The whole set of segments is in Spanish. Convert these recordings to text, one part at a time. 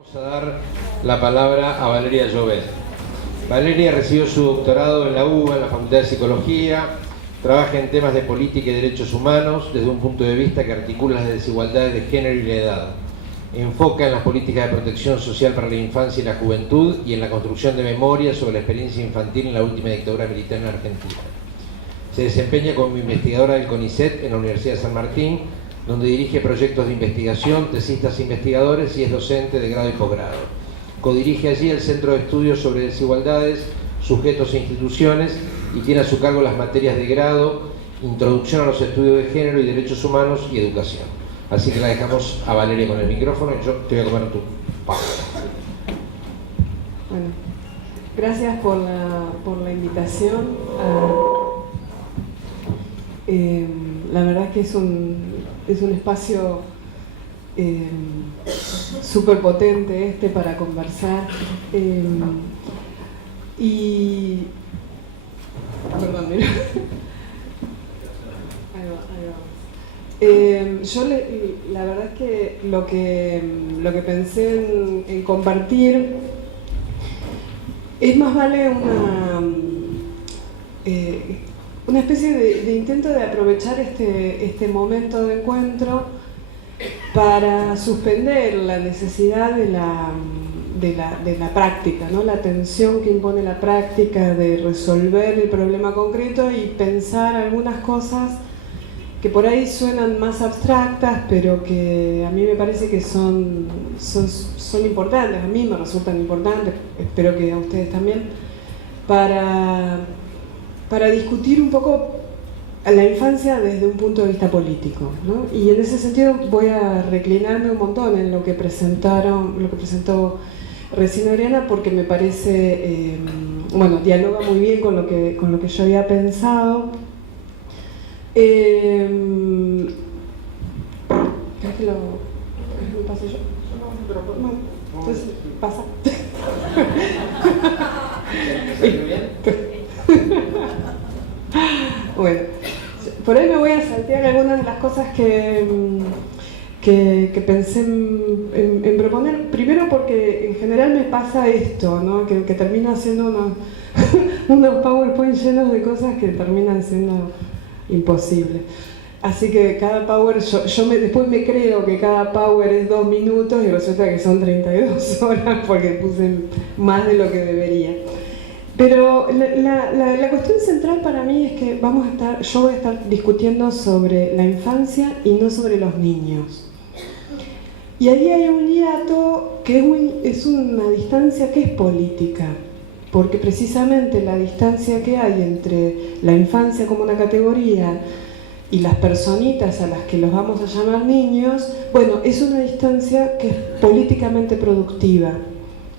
Vamos a dar la palabra a Valeria Llobet. Valeria recibió su doctorado en la UBA, en la Facultad de Psicología, trabaja en temas de política y derechos humanos desde un punto de vista que articula las desigualdades de género y la edad. Enfoca en las políticas de protección social para la infancia y la juventud y en la construcción de memoria sobre la experiencia infantil en la última dictadura militar en Argentina. Se desempeña como investigadora del CONICET en la Universidad de San Martín, donde dirige proyectos de investigación, tesistas e investigadores y es docente de grado y posgrado. Codirige allí el Centro de Estudios sobre Desigualdades, Sujetos e Instituciones y tiene a su cargo las materias de grado, Introducción a los Estudios de Género y Derechos Humanos y Educación. Así que la dejamos a Valeria con el micrófono y yo te voy a comer tu pan. Bueno, gracias por la invitación. La verdad que es un espacio súper potente para conversar. Perdón, mira. Yo la verdad es que lo que pensé en compartir es más vale una especie de intento de aprovechar este momento de encuentro para suspender la necesidad de la práctica, ¿no? La tensión que impone la práctica de resolver el problema concreto y pensar algunas cosas que por ahí suenan más abstractas, pero que a mí me parece que son importantes, a mí me resultan importantes, espero que a ustedes también, para discutir un poco a la infancia desde un punto de vista político, ¿no? Y en ese sentido voy a reclinarme un montón en lo que presentó recién Adriana, porque me parece, dialoga muy bien con lo que yo había pensado. ¿Querés que lo pase yo? No, entonces pasa. Bueno, por ahí me voy a saltear algunas de las cosas que pensé en proponer. Primero porque en general me pasa esto, ¿no? Que termino haciendo unos PowerPoint llenos de cosas que terminan siendo imposibles. Así que cada Power, después me creo que cada Power es 2 minutos y resulta que son 32 horas porque puse más de lo que debería. Pero la cuestión central para mí es que yo voy a estar discutiendo sobre la infancia y no sobre los niños. Y ahí hay un hiato que es una distancia que es política, porque precisamente la distancia que hay entre la infancia como una categoría y las personitas a las que los vamos a llamar niños, es una distancia que es políticamente productiva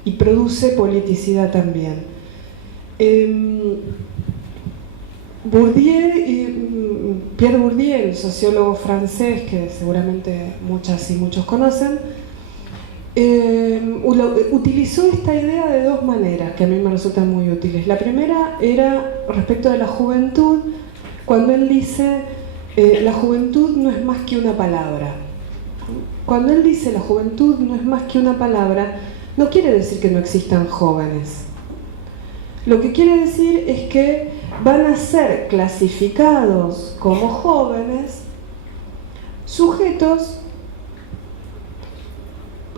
y produce politicidad también. Pierre Bourdieu, el sociólogo francés que seguramente muchas y muchos conocen, utilizó esta idea de 2 maneras que a mí me resultan muy útiles. La primera era respecto de la juventud, cuando él dice la juventud no es más que una palabra. Cuando él dice la juventud no es más que una palabra, no quiere decir que no existan jóvenes. Lo que quiere decir es que van a ser clasificados como jóvenes sujetos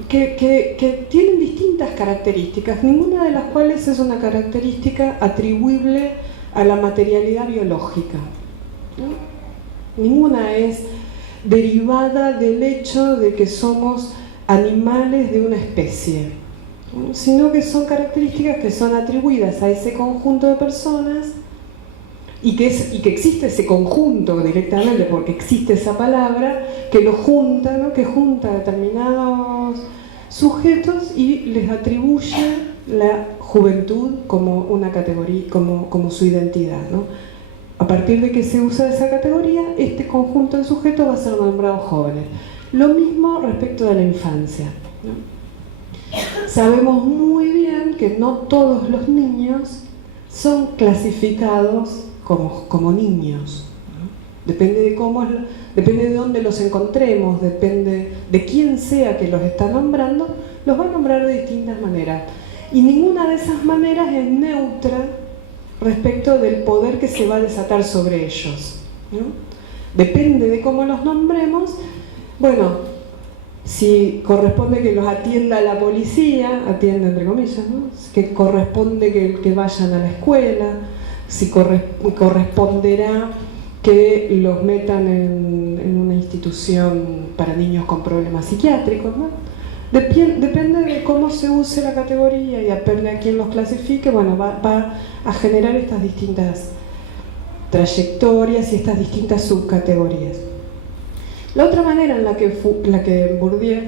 que tienen distintas características, ninguna de las cuales es una característica atribuible a la materialidad biológica, ¿no? Ninguna es derivada del hecho de que somos animales de una especie, ¿no? Sino que son características que son atribuidas a ese conjunto de personas y que existe ese conjunto directamente porque existe esa palabra que lo junta, ¿no? Que junta determinados sujetos y les atribuye la juventud como una categoría, como su identidad, ¿no? A partir de que se usa esa categoría, este conjunto de sujetos va a ser nombrado jóvenes. Lo mismo respecto de la infancia, ¿no? Sabemos muy bien que no todos los niños son clasificados como niños, ¿no? Depende de dónde los encontremos, depende de quién sea que los está nombrando, los va a nombrar de distintas maneras. Y ninguna de esas maneras es neutra respecto del poder que se va a desatar sobre ellos, ¿no? Depende de cómo los nombremos. Bueno, si corresponde que los atienda la policía, atienda entre comillas, ¿no? Que corresponde que vayan a la escuela, si corresponderá que los metan en una institución para niños con problemas psiquiátricos, ¿no? Depende de cómo se use la categoría y depende a quién los clasifique. Bueno, va a generar estas distintas trayectorias y estas distintas subcategorías. La otra manera en la que Bourdieu,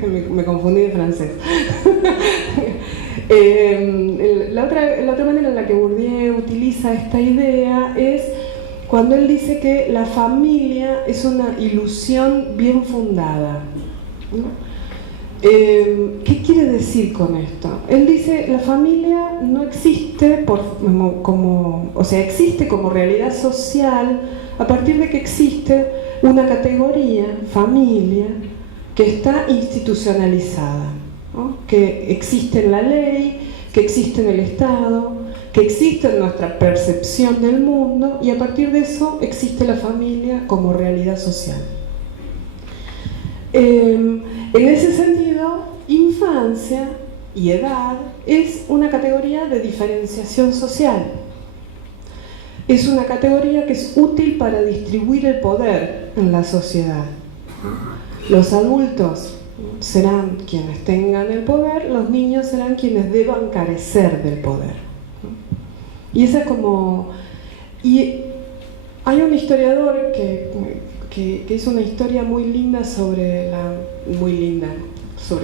que me confundí de francés, la otra manera en la que Bourdieu utiliza esta idea es cuando él dice que la familia es una ilusión bien fundada, ¿no? ¿Qué quiere decir con esto? Él dice la familia no existe existe como realidad social a partir de que existe una categoría, familia, que está institucionalizada, ¿no? Que existe en la ley, que existe en el Estado, que existe en nuestra percepción del mundo, y a partir de eso existe la familia como realidad social. En ese sentido, infancia y edad es una categoría de diferenciación social. Es una categoría que es útil para distribuir el poder en la sociedad. Los adultos serán quienes tengan el poder, los niños serán quienes deban carecer del poder. Y esa es como... Y hay un historiador que hizo una historia muy linda sobre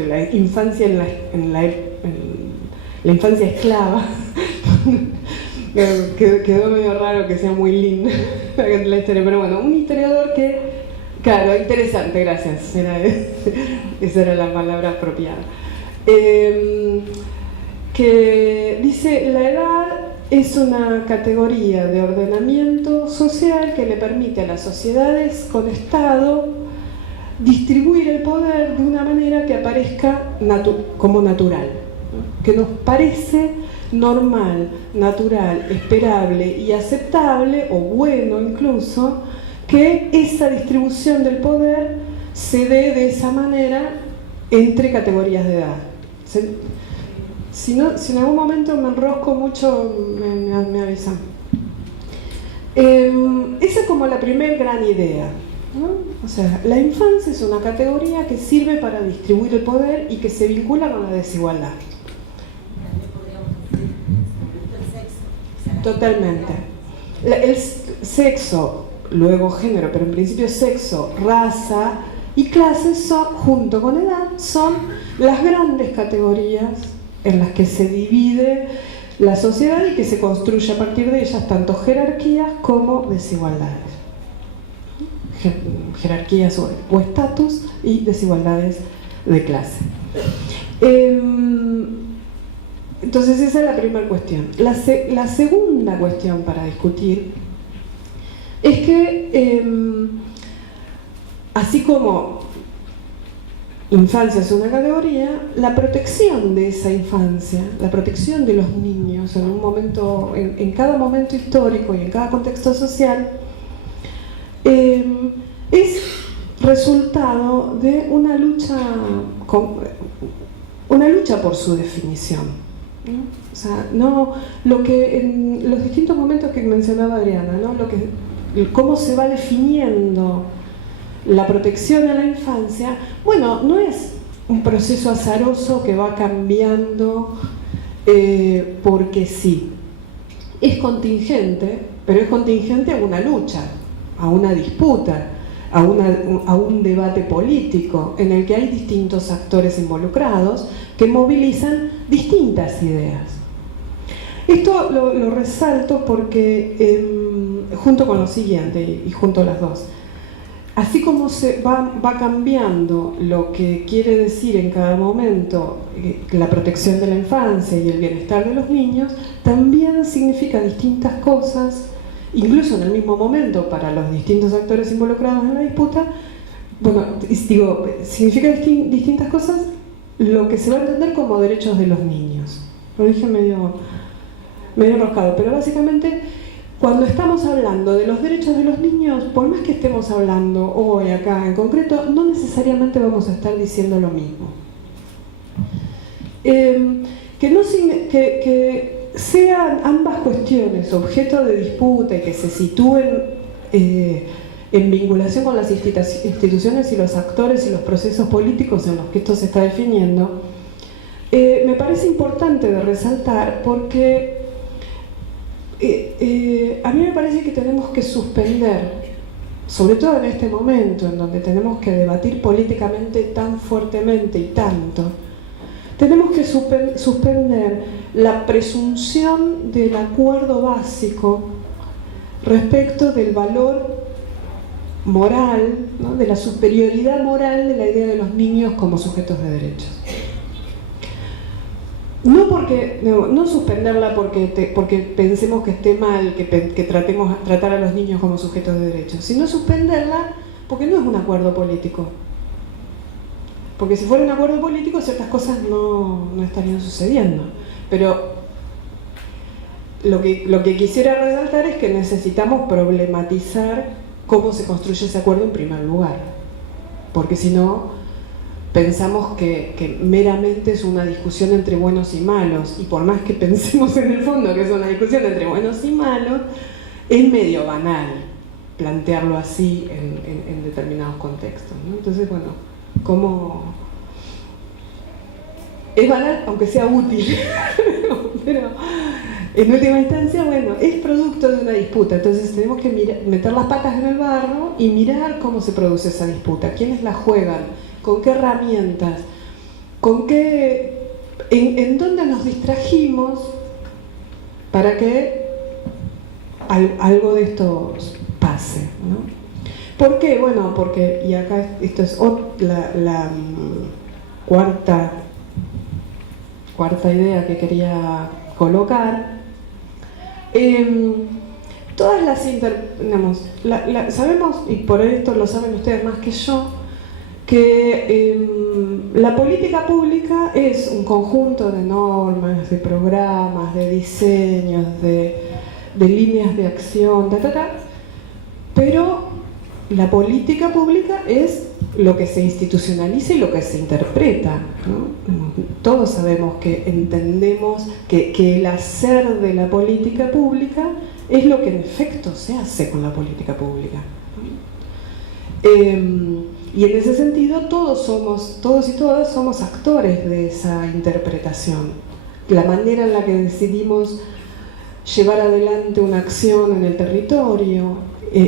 la infancia en la infancia esclava. Quedó medio raro que sea muy linda la historia, pero bueno, un historiador que, claro, interesante, gracias, esa era la palabra apropiada, que dice: la edad es una categoría de ordenamiento social que le permite a las sociedades con Estado distribuir el poder de una manera que aparezca como natural, ¿no? Que nos parece normal, natural, esperable y aceptable, o bueno incluso, que esa distribución del poder se dé de esa manera entre categorías de edad. Si en algún momento me enrosco mucho, me avisan. Esa es como la primera gran idea, ¿no? O sea, la infancia es una categoría que sirve para distribuir el poder y que se vincula con la desigualdad. Totalmente. El sexo, luego género, pero en principio sexo, raza y clases junto con edad, son las grandes categorías en las que se divide la sociedad y que se construye a partir de ellas tanto jerarquías como desigualdades. Jerarquías o estatus y desigualdades de clase. Entonces esa es la primera cuestión. La segunda cuestión para discutir es que así como infancia es una categoría, la protección de esa infancia, la protección de los niños en un momento, en cada momento histórico y en cada contexto social, es resultado de una lucha por su definición, ¿no? O sea, no lo que en los distintos momentos que mencionaba Adriana, ¿no? Cómo se va definiendo la protección a la infancia, bueno, no es un proceso azaroso que va cambiando porque sí. Es contingente, pero es contingente a una lucha, a una disputa, a un debate político en el que hay distintos actores involucrados que movilizan distintas ideas. Esto lo resalto porque, junto con lo siguiente, y junto a las dos, así como se va cambiando lo que quiere decir en cada momento la protección de la infancia y el bienestar de los niños, también significa distintas cosas, incluso en el mismo momento para los distintos actores involucrados en la disputa. Bueno, digo, significa distintas cosas lo que se va a entender como derechos de los niños. Lo dije medio enroscado, pero básicamente cuando estamos hablando de los derechos de los niños, por más que estemos hablando hoy acá en concreto, no necesariamente vamos a estar diciendo lo mismo. Que sean ambas cuestiones objeto de disputa y que se sitúen en vinculación con las instituciones y los actores y los procesos políticos en los que esto se está definiendo, me parece importante de resaltar porque a mí me parece que tenemos que suspender, sobre todo en este momento en donde tenemos que debatir políticamente tan fuertemente y tanto, tenemos que suspender la presunción del acuerdo básico respecto del valor moral, ¿no? De la superioridad moral de la idea de los niños como sujetos de derechos. No suspenderla porque pensemos que esté mal que tratar a los niños como sujetos de derechos, sino suspenderla porque no es un acuerdo político. Porque si fuera un acuerdo político, ciertas cosas no estarían sucediendo. Pero lo que quisiera resaltar es que necesitamos problematizar cómo se construye ese acuerdo en primer lugar. Porque si no, pensamos que meramente es una discusión entre buenos y malos. Y por más que pensemos en el fondo que es una discusión entre buenos y malos, es medio banal plantearlo así en determinados contextos, ¿no? Entonces, bueno, ¿cómo? Es banal, aunque sea útil, pero en última instancia, bueno, es producto de una disputa. Entonces tenemos que meter las patas en el barro y mirar cómo se produce esa disputa, quiénes la juegan, con qué herramientas, en dónde nos distrajimos para que algo de esto pase, ¿no? ¿Por qué? Bueno, porque, y acá esto es la cuarta idea que quería colocar. Todas las sabemos, y por esto lo saben ustedes más que yo, que la política pública es un conjunto de normas, de programas, de diseños, de líneas de acción, pero la política pública es lo que se institucionaliza y lo que se interpreta, ¿no? Todos sabemos que entendemos que el hacer de la política pública es lo que en efecto se hace con la política pública, ¿no? Y en ese sentido todos y todas somos actores de esa interpretación. La manera en la que decidimos llevar adelante una acción en el territorio,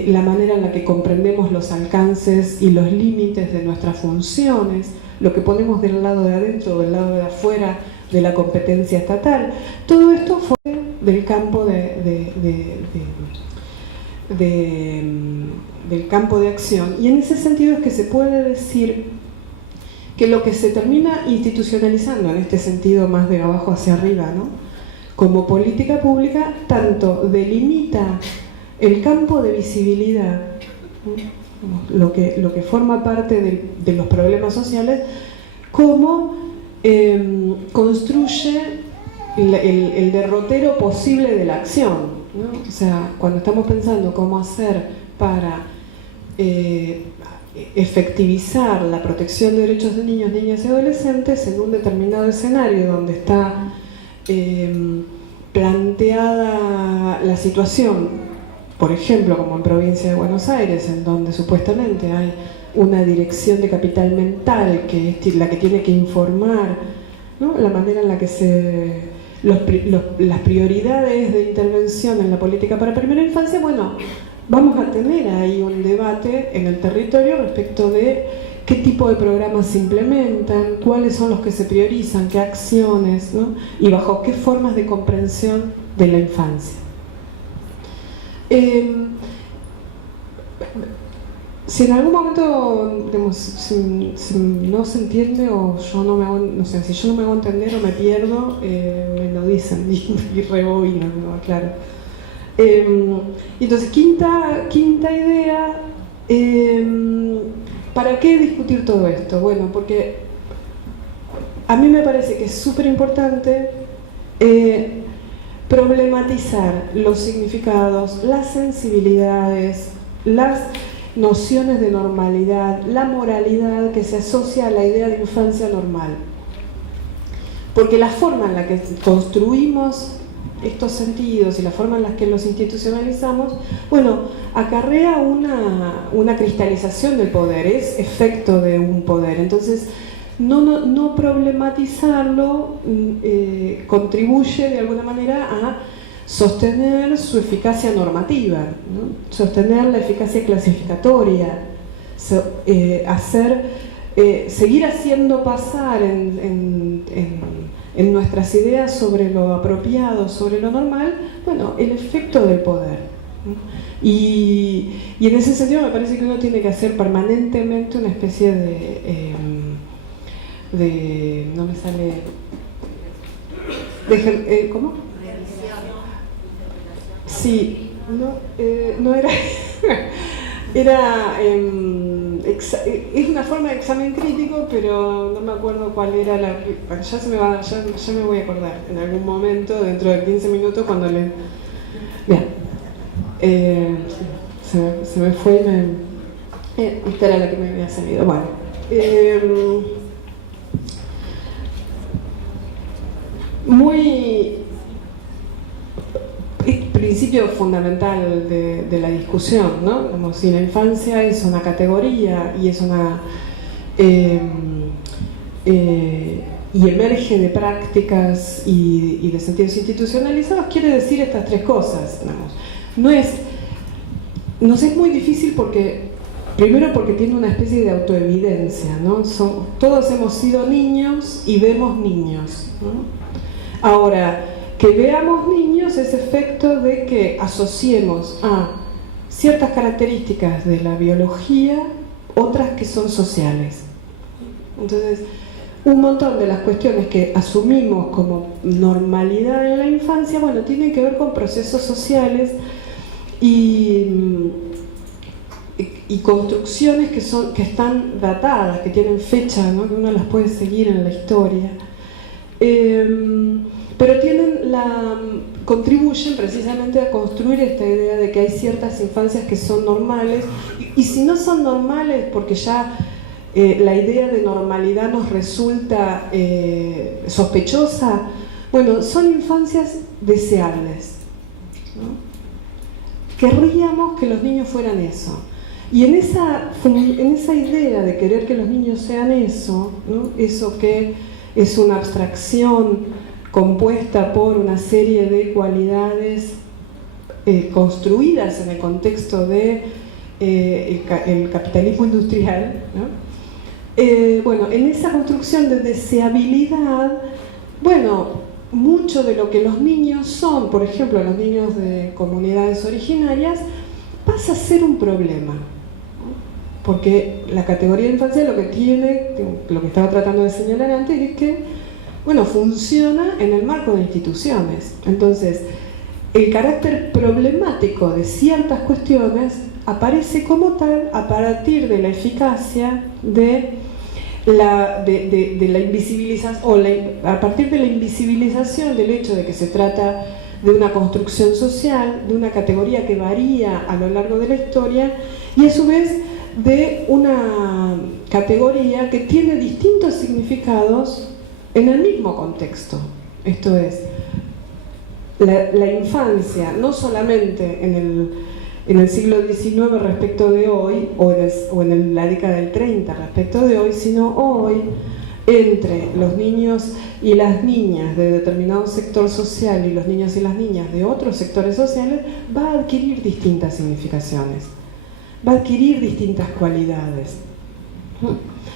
la manera en la que comprendemos los alcances y los límites de nuestras funciones, lo que ponemos del lado de adentro o del lado de afuera de la competencia estatal, todo esto fue del campo del campo de acción. Y en ese sentido es que se puede decir que lo que se termina institucionalizando en este sentido más de abajo hacia arriba, ¿no? Como política pública, tanto delimita el campo de visibilidad, lo que forma parte de los problemas sociales, como construye el derrotero posible de la acción, ¿no? O sea, cuando estamos pensando cómo hacer para efectivizar la protección de derechos de niños, niñas y adolescentes en un determinado escenario donde está planteada la situación, por ejemplo, como en provincia de Buenos Aires, en donde supuestamente hay una dirección de capital mental que es la que tiene que informar, ¿no? La manera en la que las prioridades de intervención en la política para primera infancia, bueno, vamos a tener ahí un debate en el territorio respecto de qué tipo de programas se implementan, cuáles son los que se priorizan, qué acciones, ¿no? Y bajo qué formas de comprensión de la infancia. Si en algún momento, digamos, si no se entiende o yo no me hago, no sé, si yo no me hago entender o me pierdo, me lo dicen y rebobino, ¿no? Claro. Entonces, quinta idea, ¿para qué discutir todo esto? Bueno, porque a mí me parece que es súper importante problematizar los significados, las sensibilidades, las nociones de normalidad, la moralidad que se asocia a la idea de infancia normal. Porque la forma en la que construimos estos sentidos y la forma en la que los institucionalizamos, bueno, acarrea una cristalización del poder, es efecto de un poder. Entonces, no problematizarlo contribuye de alguna manera a sostener su eficacia normativa, ¿no? Sostener la eficacia clasificatoria, seguir haciendo pasar en nuestras ideas sobre lo apropiado, sobre lo normal, bueno, el efecto del poder, ¿no? Y en ese sentido me parece que uno tiene que hacer permanentemente una especie no me sale... ¿Cómo? Sí, no era... es una forma de examen crítico, pero no me acuerdo cuál era la... Ya me voy a acordar en algún momento, dentro de 15 minutos, cuando le... Bien. Se me fue y esta era la que me había salido. Bueno. Es principio fundamental de la discusión, ¿no? Como si la infancia es una categoría y es una y emerge de prácticas y de sentidos institucionalizados, quiere decir estas tres cosas, digamos. Nos es muy difícil primero porque tiene una especie de autoevidencia, ¿no? Todos hemos sido niños y vemos niños, ¿no? Ahora, que veamos niños es efecto de que asociemos a ciertas características de la biología otras que son sociales. Entonces, un montón de las cuestiones que asumimos como normalidad en la infancia, bueno, tienen que ver con procesos sociales y construcciones que están datadas, que tienen fecha, ¿no? Que uno las puede seguir en la historia. Pero contribuyen precisamente a construir esta idea de que hay ciertas infancias que son normales, y si no son normales porque ya la idea de normalidad nos resulta sospechosa, bueno, son infancias deseables, ¿no? Querríamos que los niños fueran eso. Y en esa idea de querer que los niños sean eso, ¿no? Eso que es una abstracción compuesta por una serie de cualidades construidas en el contexto de el capitalismo industrial, ¿no? Bueno, en esa construcción de deseabilidad, bueno, mucho de lo que los niños son, por ejemplo, los niños de comunidades originarias, pasa a ser un problema, ¿no? Porque la categoría de infancia lo que estaba tratando de señalar antes es que, bueno, funciona en el marco de instituciones. Entonces, el carácter problemático de ciertas cuestiones aparece como tal a partir de la eficacia de la invisibilización, o a partir de la invisibilización del hecho de que se trata de una construcción social, de una categoría que varía a lo largo de la historia, y a su vez de una categoría que tiene distintos significados en el mismo contexto. Esto es, la infancia, no solamente en el siglo XIX respecto de hoy, o en la década del 30 respecto de hoy, sino hoy, entre los niños y las niñas de determinado sector social y los niños y las niñas de otros sectores sociales, va a adquirir distintas significaciones, va a adquirir distintas cualidades.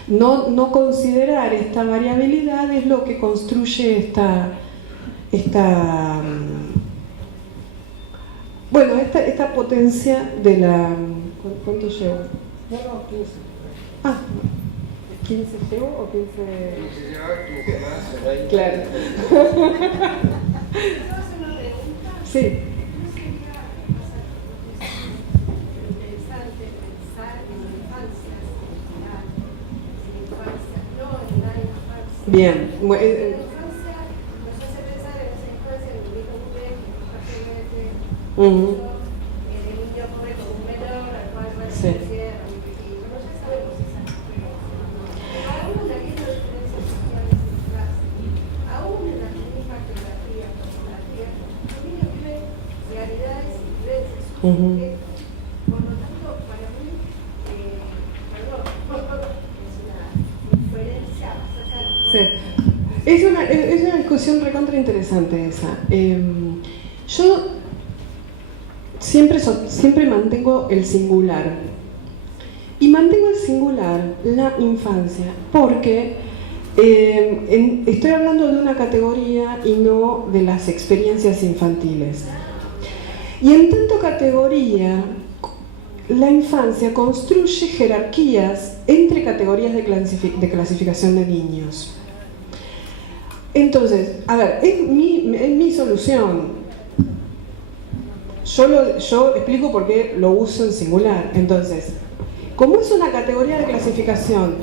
No considerar esta variabilidad es lo que construye esta potencia de la... ¿Cuánto llevo? No, 15. Ah, 15 llevo o 15... Claro. Sí. Bien. Sí. Por lo tanto, para mí, es una diferencia. Es una discusión recontra interesante esa. Yo siempre mantengo el singular. Y mantengo el singular, la infancia, porque estoy hablando de una categoría y no de las experiencias infantiles. Y en tanto categoría, la infancia construye jerarquías entre categorías de clasificación de niños. Entonces, a ver, es mi solución. Yo explico por qué lo uso en singular. Entonces, como es una categoría de clasificación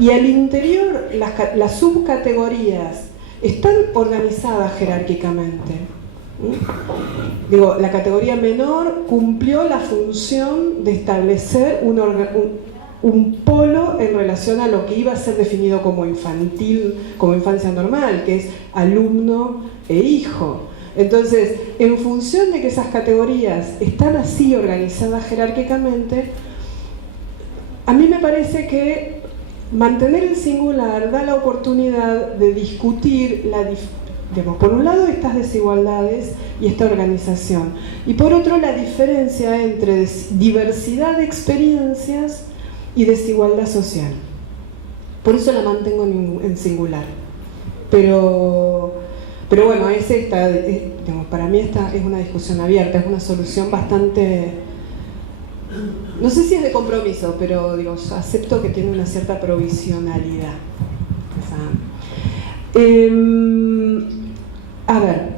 y al interior las subcategorías están organizadas jerárquicamente, digo, la categoría menor cumplió la función de establecer un polo en relación a lo que iba a ser definido como infantil, como infancia normal, que es alumno e hijo. Entonces, en función de que esas categorías están así organizadas jerárquicamente, a mí me parece que mantener el singular da la oportunidad de discutir por un lado estas desigualdades y esta organización, y por otro la diferencia entre diversidad de experiencias y desigualdad social. Por eso la mantengo en singular. Pero bueno, para mí esta es una discusión abierta, es una solución bastante, no sé si es de compromiso, pero digo, acepto que tiene una cierta provisionalidad. A ver,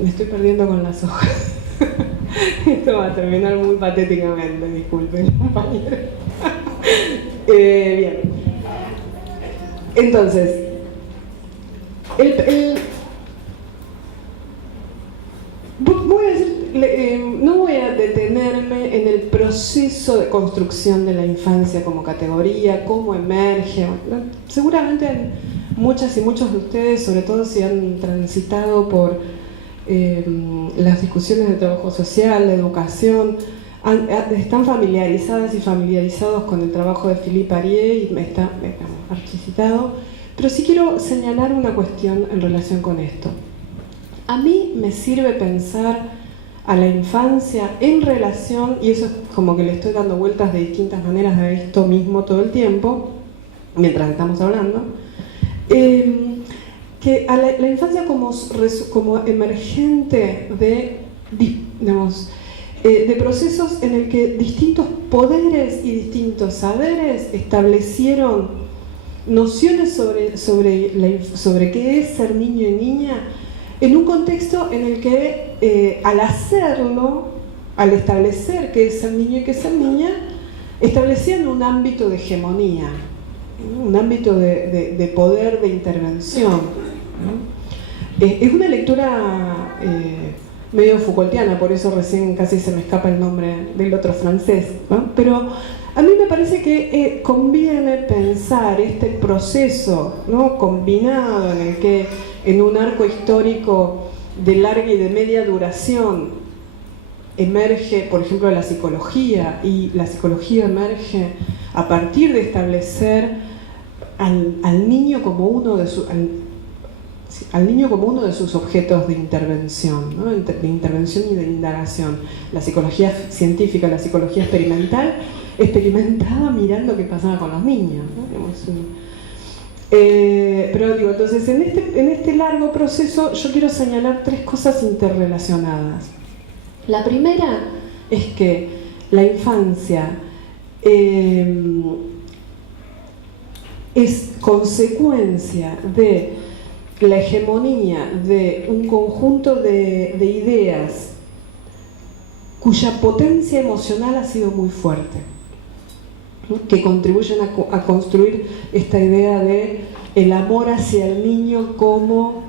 me estoy perdiendo con las hojas. Esto va a terminar muy patéticamente, disculpen, compañeros. Bien. Entonces, no voy a detenerme en el proceso de construcción de la infancia como categoría, cómo emerge. Seguramente muchas y muchos de ustedes, sobre todo si han transitado por las discusiones de trabajo social, de educación, están familiarizadas y familiarizados con el trabajo de Philippe Arié y me está archicitado. Pero sí quiero señalar una cuestión en relación con esto. A mí me sirve pensar a la infancia en relación, y eso es como que le estoy dando vueltas de distintas maneras a esto mismo todo el tiempo, mientras estamos hablando, que a la infancia como emergente de procesos en el que distintos poderes y distintos saberes establecieron nociones sobre qué es ser niño y niña, en un contexto en el que al establecer qué es ser niño y qué es ser niña, establecían un ámbito de hegemonía, un ámbito de poder, de intervención. Es una lectura medio Foucaultiana, por eso recién casi se me escapa el nombre del otro francés, ¿no? Pero a mí me parece que conviene pensar este proceso, ¿no?, combinado en el que en un arco histórico de larga y de media duración emerge, por ejemplo, la psicología, y la psicología emerge a partir de establecer al niño como uno de sus objetos de intervención, ¿no?, de intervención y de indagación. La psicología científica, la psicología experimental, experimentaba mirando qué pasaba con los niños, ¿no? Pero digo, entonces en este largo proceso yo quiero señalar tres cosas interrelacionadas. La primera es que la infancia es consecuencia de la hegemonía de un conjunto de ideas cuya potencia emocional ha sido muy fuerte, ¿no? Que contribuyen a construir esta idea de el amor hacia el niño como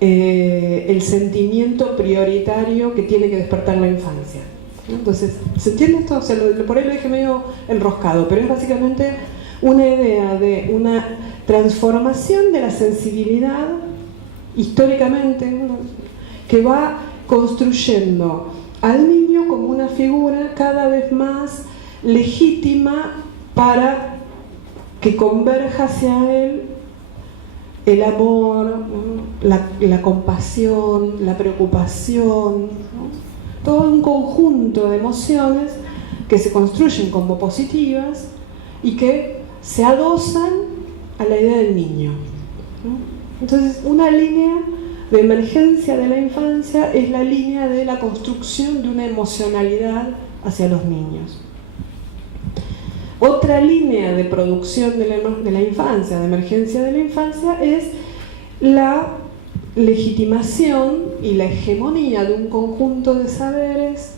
el sentimiento prioritario que tiene que despertar la infancia. Entonces, ¿se entiende esto? O sea, por ahí lo dije medio enroscado, pero es básicamente una idea de una transformación de la sensibilidad históricamente, ¿no? Que va construyendo al niño como una figura cada vez más legítima para que converja hacia él el amor, ¿no? la compasión, la preocupación, ¿no? Todo un conjunto de emociones que se construyen como positivas y que se adosan a la idea del niño, ¿no? Entonces, una línea de emergencia de la infancia es la línea de la construcción de una emocionalidad hacia los niños. Otra línea de producción de la infancia, de emergencia de la infancia, es la legitimación y la hegemonía de un conjunto de saberes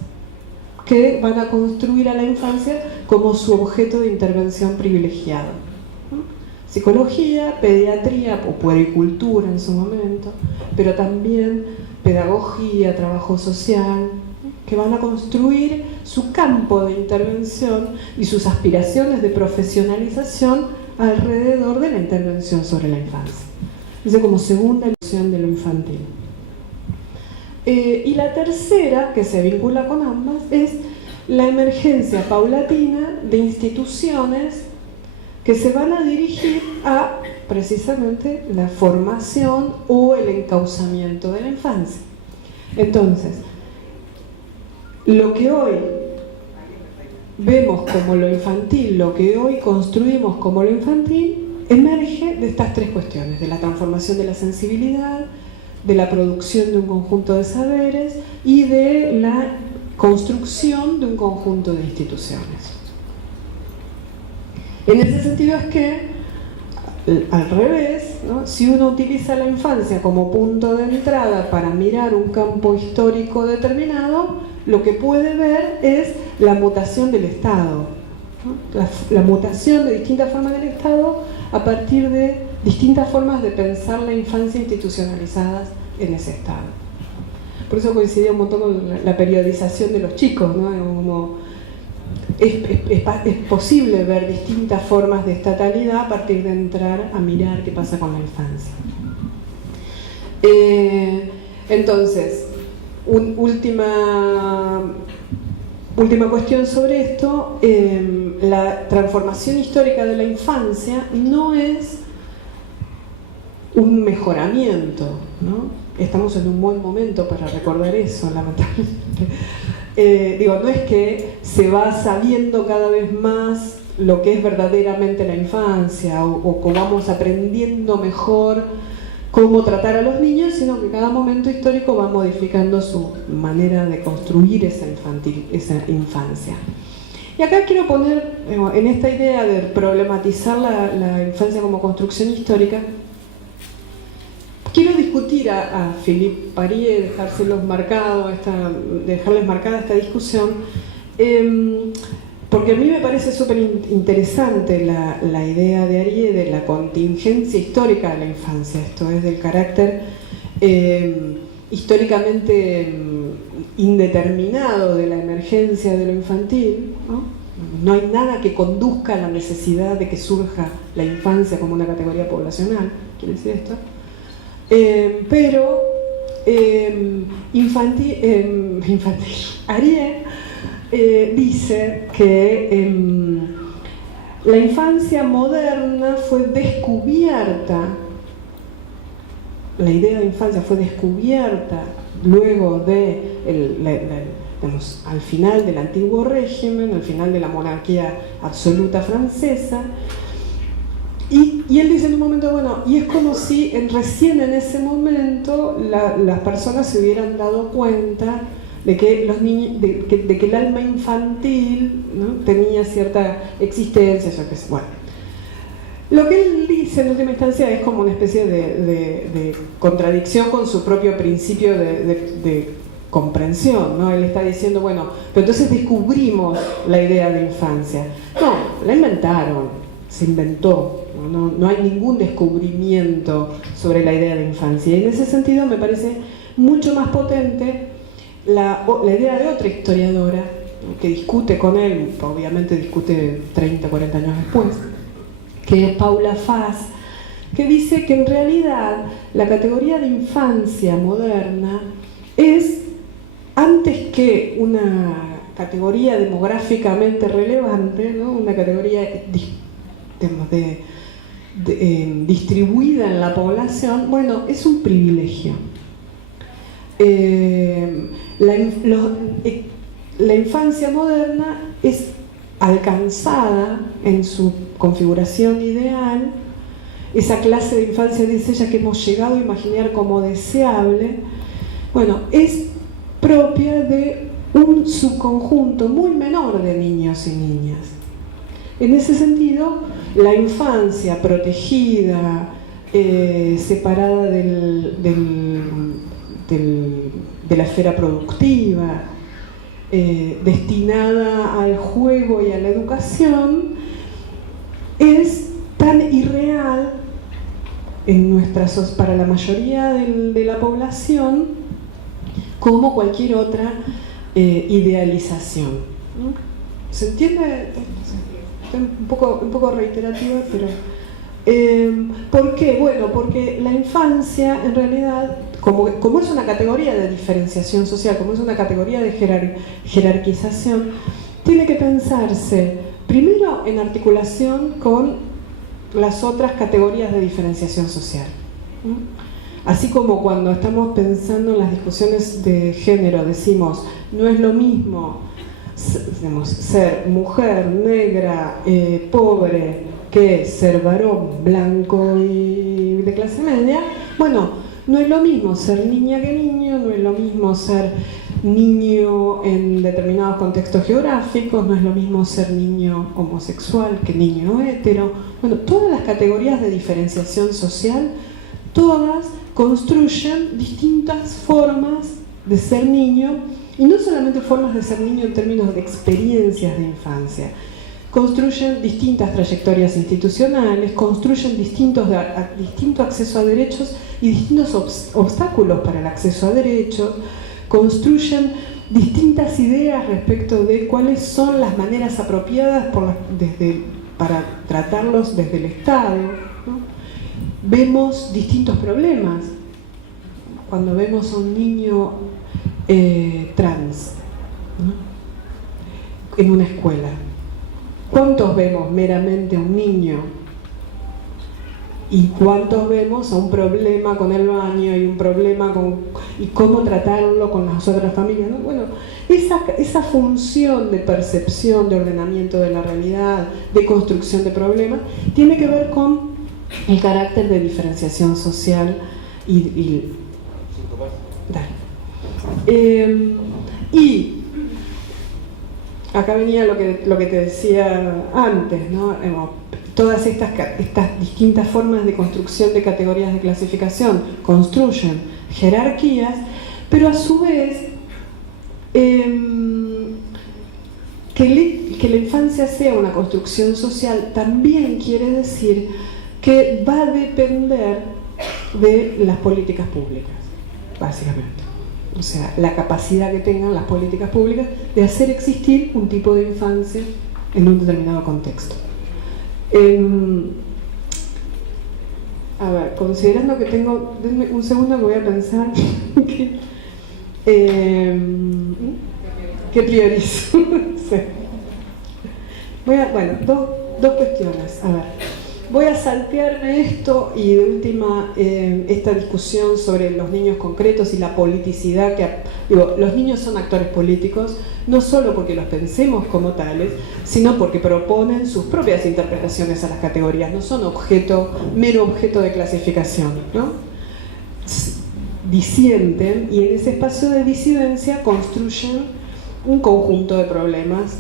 que van a construir a la infancia como su objeto de intervención privilegiado, ¿no? Psicología, pediatría o puericultura en su momento, pero también pedagogía, trabajo social, que van a construir su campo de intervención y sus aspiraciones de profesionalización alrededor de la intervención sobre la infancia. Dice como segunda ilusión de lo infantil. Y la tercera, que se vincula con ambas, es la emergencia paulatina de instituciones que se van a dirigir a precisamente la formación o el encauzamiento de la infancia. Entonces, lo que hoy vemos como lo infantil, lo que hoy construimos como lo infantil, emerge de estas tres cuestiones: de la transformación de la sensibilidad, de la producción de un conjunto de saberes y de la construcción de un conjunto de instituciones. En ese sentido es que, al revés, ¿no? Si uno utiliza la infancia como punto de entrada para mirar un campo histórico determinado, lo que puede ver es la mutación del Estado, ¿no? La mutación de distintas formas del Estado a partir de distintas formas de pensar la infancia institucionalizadas en ese Estado. Por eso coincidía un montón con la periodización de los chicos, ¿no? Es posible ver distintas formas de estatalidad a partir de entrar a mirar qué pasa con la infancia. Entonces, última cuestión sobre esto: la transformación histórica de la infancia no es un mejoramiento, ¿no? Estamos en un buen momento para recordar eso, lamentablemente. No es que se va sabiendo cada vez más lo que es verdaderamente la infancia o vamos aprendiendo mejor cómo tratar a los niños, sino que cada momento histórico va modificando su manera de construir esa infancia. Y acá quiero poner, en esta idea de problematizar la infancia como construcción histórica, quiero discutir a Philippe Parié, dejarles marcada esta discusión, porque a mí me parece súper interesante la idea de Arié de la contingencia histórica de la infancia. Esto es del carácter históricamente indeterminado de la emergencia de lo infantil, ¿no? No hay nada que conduzca a la necesidad de que surja la infancia como una categoría poblacional, quiere decir esto. Pero Arié dice que la infancia moderna fue descubierta, la idea de infancia fue descubierta luego de al final del antiguo régimen, al final de la monarquía absoluta francesa. Y él dice en un momento, bueno, y es como si recién en ese momento las personas se hubieran dado cuenta de que los niños, de que el alma infantil, ¿no? tenía cierta existencia, yo qué sé. Bueno, lo que él dice en última instancia es como una especie de contradicción con su propio principio de comprensión, ¿no? Él está diciendo, bueno, pero entonces descubrimos la idea de infancia. No, la inventaron, se inventó, no hay ningún descubrimiento sobre la idea de infancia. Y en ese sentido me parece mucho más potente la idea de otra historiadora que discute con él, obviamente discute 30, 40 años después, que es Paula Fass, que dice que en realidad la categoría de infancia moderna es, antes que una categoría demográficamente relevante, ¿no? Una categoría distribuida en la población, bueno, es un privilegio. La infancia moderna es alcanzada en su configuración ideal, esa clase de infancia, dice ella, que hemos llegado a imaginar como deseable, bueno, es propia de un subconjunto muy menor de niños y niñas. En ese sentido, la infancia protegida, separada de la esfera productiva, destinada al juego y a la educación, es tan irreal para la mayoría de la población como cualquier otra idealización. ¿Se entiende? Un poco reiterativa, pero ¿por qué? Bueno, porque la infancia en realidad, como es una categoría de diferenciación social, como es una categoría de jerarquización, tiene que pensarse primero en articulación con las otras categorías de diferenciación social. Así como cuando estamos pensando en las discusiones de género, decimos, no es lo mismo ser mujer, negra, pobre, que ser varón, blanco y de clase media. Bueno, no es lo mismo ser niña que niño, no es lo mismo ser niño en determinados contextos geográficos, no es lo mismo ser niño homosexual que niño hetero. Bueno, todas las categorías de diferenciación social, todas construyen distintas formas de ser niño, y no solamente formas de ser niño en términos de experiencias de infancia, construyen distintas trayectorias institucionales, construyen distinto acceso a derechos y distintos obstáculos para el acceso a derechos, construyen distintas ideas respecto de cuáles son las maneras apropiadas para tratarlos desde el Estado, ¿no? Vemos distintos problemas cuando vemos a un niño trans, ¿no? En una escuela. ¿Cuántos vemos meramente a un niño? ¿Y cuántos vemos a un problema con el baño y un problema y cómo tratarlo con las otras familias, ¿no? Bueno, esa función de percepción, de ordenamiento de la realidad, de construcción de problemas, tiene que ver con el carácter de diferenciación social y acá venía lo que te decía antes, ¿no? Todas estas distintas formas de construcción de categorías de clasificación construyen jerarquías, pero a su vez que la infancia sea una construcción social también quiere decir que va a depender de las políticas públicas, básicamente. O sea, la capacidad que tengan las políticas públicas de hacer existir un tipo de infancia en un determinado contexto. A ver, considerando que tengo... Denme un segundo que voy a pensar ¿qué priorizo? Sí. Bueno, dos cuestiones. A ver. Voy a saltearme esto y de última esta discusión sobre los niños concretos y la politicidad los niños son actores políticos, no solo porque los pensemos como tales, sino porque proponen sus propias interpretaciones a las categorías, no son mero objeto de clasificación, ¿no? Disienten y en ese espacio de disidencia construyen un conjunto de problemas.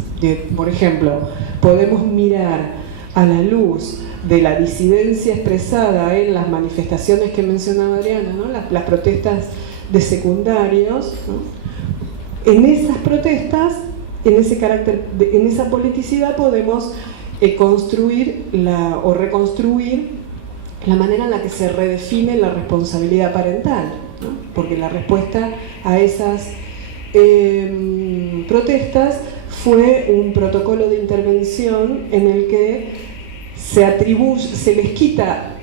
Por ejemplo, podemos mirar a la luz de la disidencia expresada en las manifestaciones que mencionaba Adriana, ¿no? Las protestas de secundarios, ¿no? en esas protestas, en ese carácter, en esa politicidad podemos construir o reconstruir la manera en la que se redefine la responsabilidad parental, ¿no? Porque la respuesta a esas protestas fue un protocolo de intervención en el que se les quita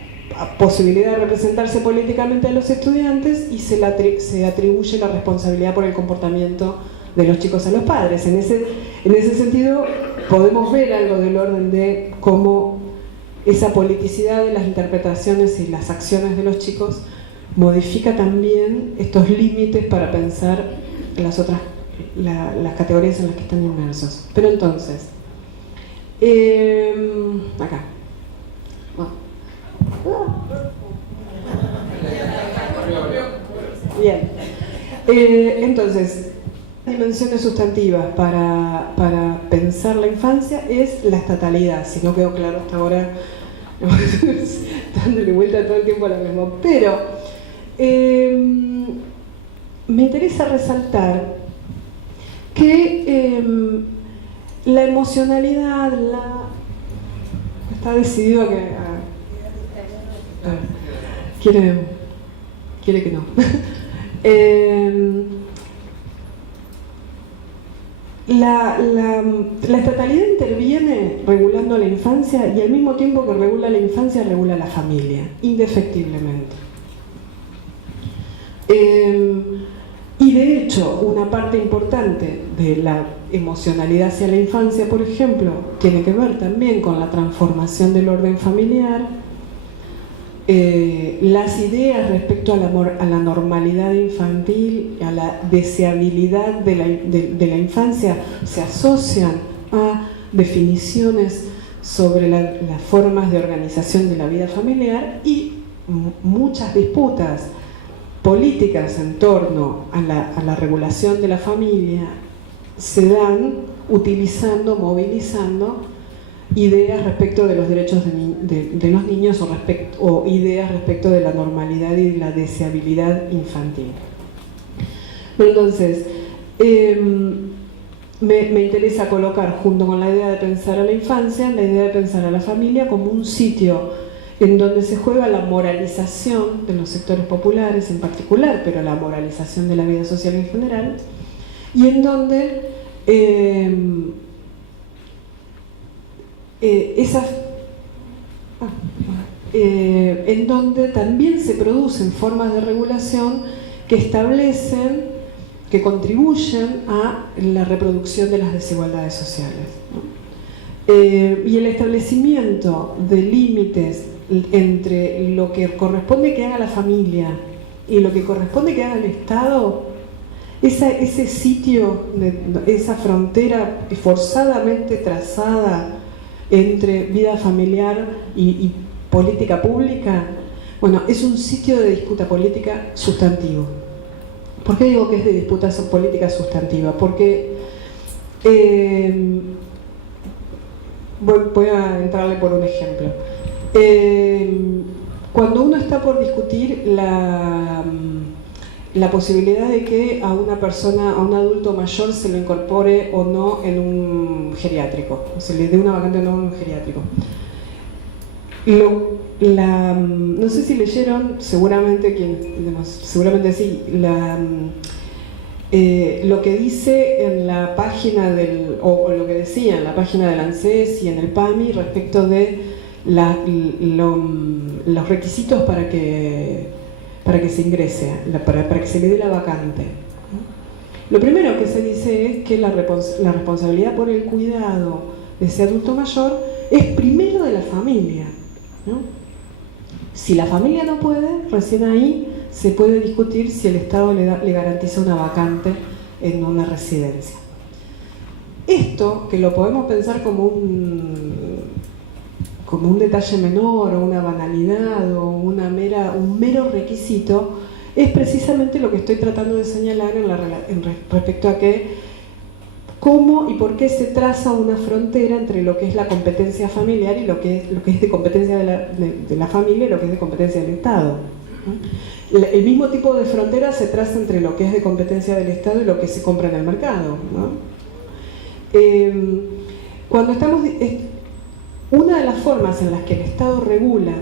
posibilidad de representarse políticamente a los estudiantes y se atribuye la responsabilidad por el comportamiento de los chicos a los padres. En ese sentido podemos ver algo del orden de cómo esa politicidad de las interpretaciones y las acciones de los chicos modifica también estos límites para pensar las categorías en las que están inmersos. Pero entonces, acá. Bien. Entonces, dimensiones sustantivas para pensar la infancia es la estatalidad, si no quedó claro hasta ahora, dándole vuelta todo el tiempo a lo mismo. Pero me interesa resaltar que la emocionalidad está decidido a que quiere que no. La estatalidad interviene regulando la infancia y al mismo tiempo que regula la infancia regula la familia, indefectiblemente. Y de hecho, una parte importante de la emocionalidad hacia la infancia, por ejemplo, tiene que ver también con la transformación del orden familiar, las ideas respecto a la normalidad infantil, a la deseabilidad de la infancia, se asocian a definiciones sobre las formas de organización de la vida familiar y muchas disputas políticas en torno a la regulación de la familia se dan utilizando, movilizando ideas respecto de los derechos de los niños o ideas respecto de la normalidad y de la deseabilidad infantil. Entonces, me interesa colocar junto con la idea de pensar a la infancia, la idea de pensar a la familia como un sitio en donde se juega la moralización de los sectores populares en particular, pero la moralización de la vida social en general, y en donde en donde también se producen formas de regulación que establecen, que contribuyen a la reproducción de las desigualdades sociales, ¿no? Y el establecimiento de límites entre lo que corresponde que haga la familia y lo que corresponde que haga el Estado, ese sitio, esa frontera forzadamente trazada entre vida familiar y política pública, bueno, es un sitio de disputa política sustantivo. ¿Por qué digo que es de disputa política sustantiva? Porque voy a entrarle por un ejemplo. Cuando uno está por discutir la posibilidad de que a una persona, a un adulto mayor, se lo incorpore o no en un geriátrico, o se le dé una vacante o no en un geriátrico. No sé si leyeron, seguramente sí, lo que dice en la página o lo que decía en la página del ANSES y en el PAMI respecto de los requisitos para que se ingrese, para que se le dé la vacante. Lo primero que se dice es que la responsabilidad por el cuidado de ese adulto mayor es primero de la familia, ¿no? Si la familia no puede, recién ahí se puede discutir si el Estado le garantiza una vacante en una residencia. Esto, que lo podemos pensar como un detalle menor o una banalidad o un mero requisito, es precisamente lo que estoy tratando de señalar respecto a cómo y por qué se traza una frontera entre lo que es la competencia familiar y lo que es de competencia de la familia y lo que es de competencia del Estado. El mismo tipo de frontera se traza entre lo que es de competencia del Estado y lo que se compra en el mercado, ¿no? Una de las formas en las que el Estado regula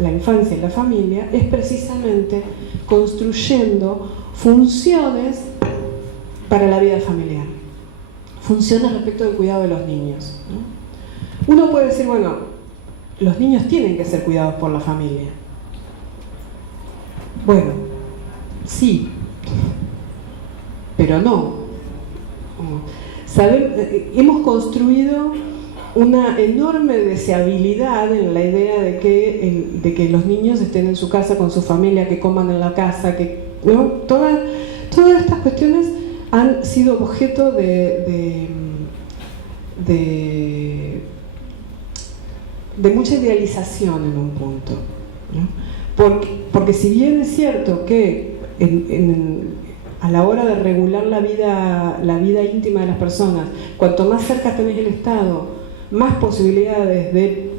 la infancia y la familia es precisamente construyendo funciones para la vida familiar, funciones respecto del cuidado de los niños, ¿no? Uno puede decir, bueno, los niños tienen que ser cuidados por la familia. Bueno, sí, pero no. Hemos construido una enorme deseabilidad en la idea de que los niños estén en su casa con su familia, que coman en la casa, ¿no? Todas estas cuestiones han sido objeto de mucha idealización en un punto, ¿no? Porque si bien es cierto que a la hora de regular la vida íntima de las personas, cuanto más cerca tenés del Estado, más posibilidades de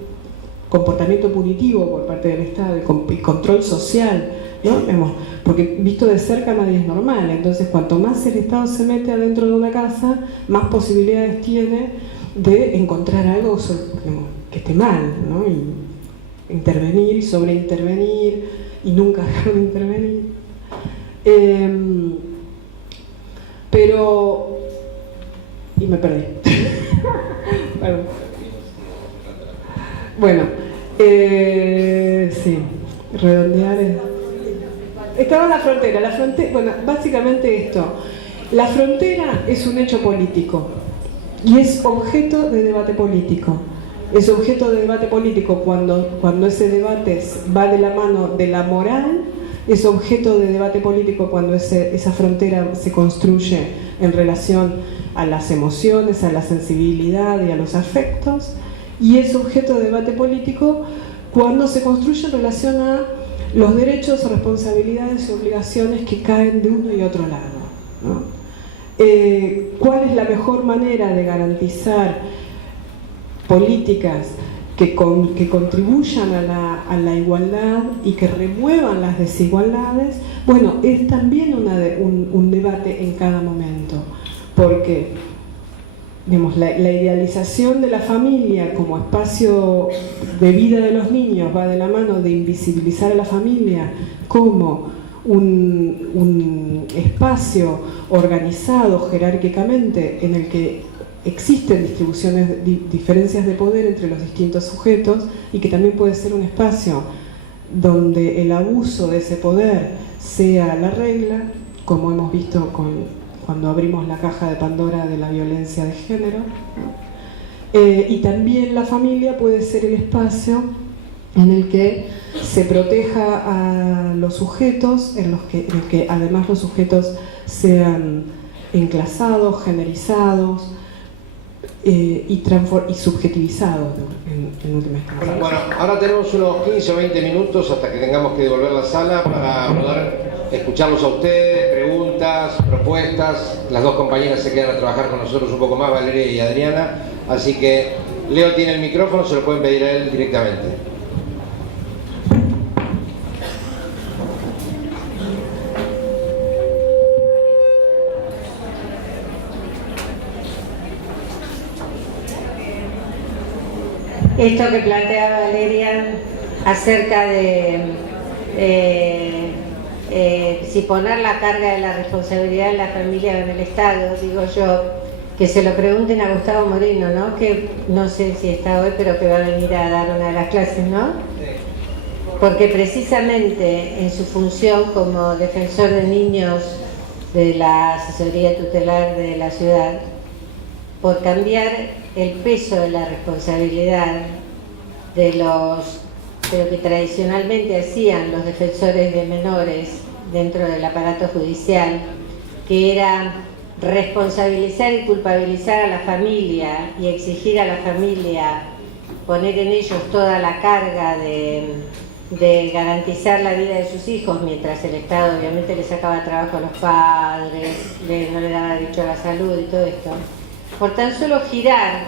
comportamiento punitivo por parte del Estado y control social, ¿no? Porque visto de cerca nadie es normal, entonces cuanto más el Estado se mete adentro de una casa, más posibilidades tiene de encontrar algo que esté mal, ¿no? Y intervenir y sobreintervenir y nunca dejar de intervenir. Y me perdí. Bueno, sí, redondear estaba en la frontera, bueno, básicamente esto. La frontera es un hecho político y es objeto de debate político. Es objeto de debate político cuando ese debate va de la mano de la moral, es objeto de debate político cuando esa frontera se construye en relación a las emociones, a la sensibilidad y a los afectos, y es objeto de debate político cuando se construye en relación a los derechos, responsabilidades y obligaciones que caen de uno y otro lado, ¿no? ¿Cuál es la mejor manera de garantizar políticas que contribuyan a la igualdad y que remuevan las desigualdades? Bueno, es también un debate en cada momento, porque digamos, la idealización de la familia como espacio de vida de los niños va de la mano de invisibilizar a la familia como un espacio organizado jerárquicamente en el que existen diferencias de poder entre los distintos sujetos, y que también puede ser un espacio donde el abuso de ese poder sea la regla, como hemos visto cuando abrimos la caja de Pandora de la violencia de género. Y también la familia puede ser el espacio en el que se proteja a los sujetos, en el que además los sujetos sean enclasados, generizados y subjetivizados, en última instancia. Bueno, ahora tenemos unos 15 o 20 minutos hasta que tengamos que devolver la sala para poder escucharlos a ustedes, preguntas, propuestas. Las dos compañeras se quedan a trabajar con nosotros un poco más, Valeria y Adriana, así que Leo tiene el micrófono, se lo pueden pedir a él directamente. Esto que plantea Valeria acerca de si poner la carga de la responsabilidad en la familia o en el Estado, digo yo, que se lo pregunten a Gustavo Moreno, ¿no? Que no sé si está hoy, pero que va a venir a dar una de las clases, ¿no? Porque precisamente en su función como defensor de niños de la asesoría tutelar de la ciudad, por cambiar el peso de la responsabilidad de lo que tradicionalmente hacían los defensores de menores dentro del aparato judicial, que era responsabilizar y culpabilizar a la familia y exigir a la familia poner en ellos toda la carga de garantizar la vida de sus hijos, mientras el Estado obviamente le sacaba trabajo a los padres, no le daba derecho a la salud y todo esto. Por tan solo girar,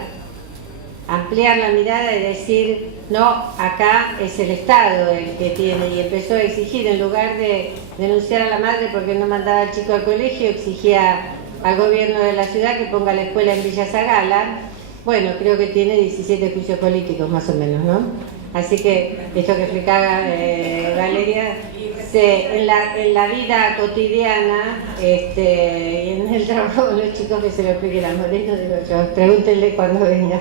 ampliar la mirada y decir, No, acá es el Estado el que tiene, y empezó a exigir, en lugar de denunciar a la madre porque no mandaba al chico al colegio, exigía al gobierno de la ciudad que ponga la escuela en Villa Zagala. Bueno, creo que tiene 17 juicios políticos más o menos, ¿no? Así que esto que explicaba Valeria, en la vida cotidiana y en el trabajo de los chicos, que se lo explique la Moreno, digo yo, pregúntenle cuando venga.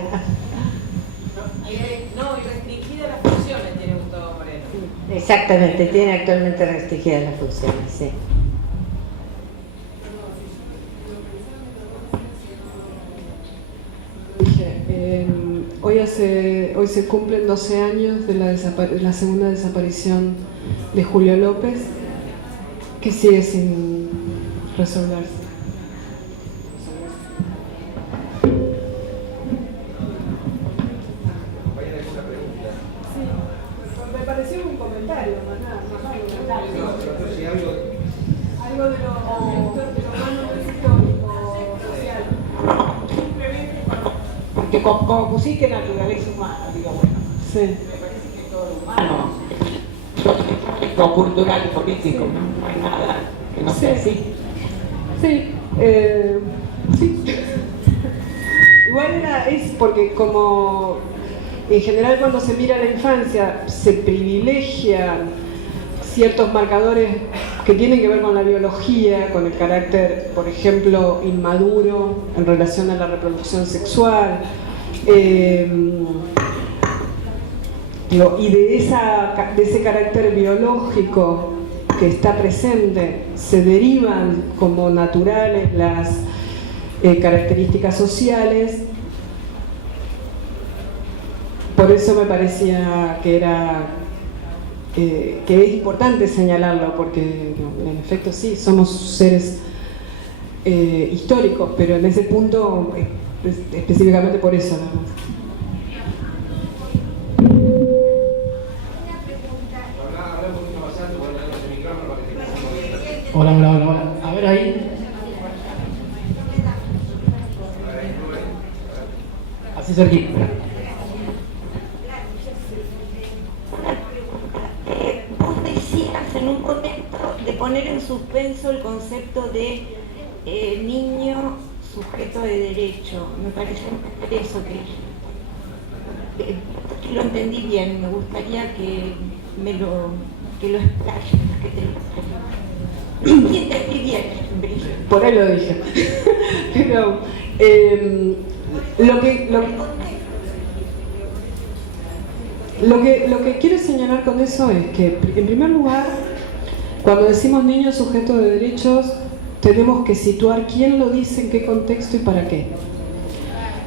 No, y restringida las funciones tiene Gustavo Moreno. Exactamente, tiene actualmente restringidas las funciones, sí. Hoy se cumplen 12 años de la segunda desaparición de Julio López, que sigue sin resolverse. Sí, me pareció un comentario, algo de lo humano histórico, social. Porque como pusiste naturaleza humana, digo, bueno, sí. me parece que todo lo humano, histórico, cultural y político, no hay nada que no sea así. Sí, sí. Igual es porque como en general cuando se mira la infancia se privilegian ciertos marcadores que tienen que ver con la biología, con el carácter, por ejemplo, inmaduro en relación a la reproducción sexual, y de ese carácter biológico que está presente se derivan como naturales las características sociales. Por eso me parecía que es importante señalarlo, porque en efecto sí, somos seres históricos, pero en ese punto específicamente por eso nada más. Hola, hola, hola, hola. A ver ahí. Así cerquita. Vos decías en un contexto de poner en suspenso el concepto de niño sujeto de derecho. Me parece eso que lo entendí bien. Me gustaría que lo explayes, que te lo expliques. Sí, entendí bien, Brigitte. Por ahí lo dije. Pero lo que quiero señalar con eso es que, en primer lugar, cuando decimos niño sujeto de derechos, tenemos que situar quién lo dice, en qué contexto y para qué.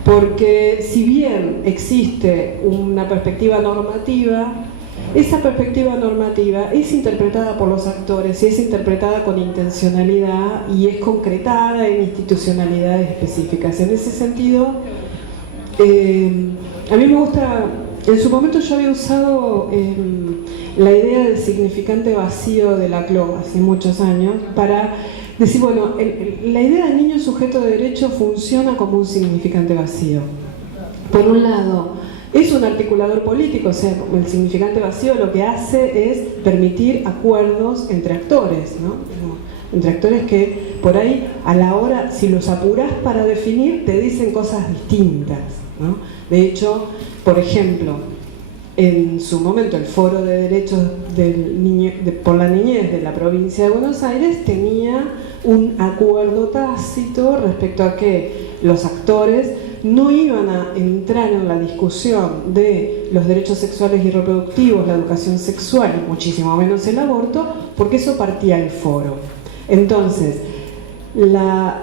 Porque si bien existe una perspectiva normativa, esa perspectiva normativa es interpretada por los actores y es interpretada con intencionalidad y es concretada en institucionalidades específicas. En ese sentido, a mí me gusta, en su momento yo había usado la idea del significante vacío de Laclau hace muchos años para decir, bueno, la idea del niño sujeto de derecho funciona como un significante vacío. Por un lado, es un articulador político, o sea, el significante vacío lo que hace es permitir acuerdos entre actores, ¿no? Entre actores que por ahí, a la hora, si los apurás para definir, te dicen cosas distintas, ¿no? De hecho, por ejemplo, en su momento el Foro de Derechos por la Niñez de la provincia de Buenos Aires tenía un acuerdo tácito respecto a que los actores no iban a entrar en la discusión de los derechos sexuales y reproductivos, la educación sexual, y muchísimo menos el aborto, porque eso partía del foro. Entonces, la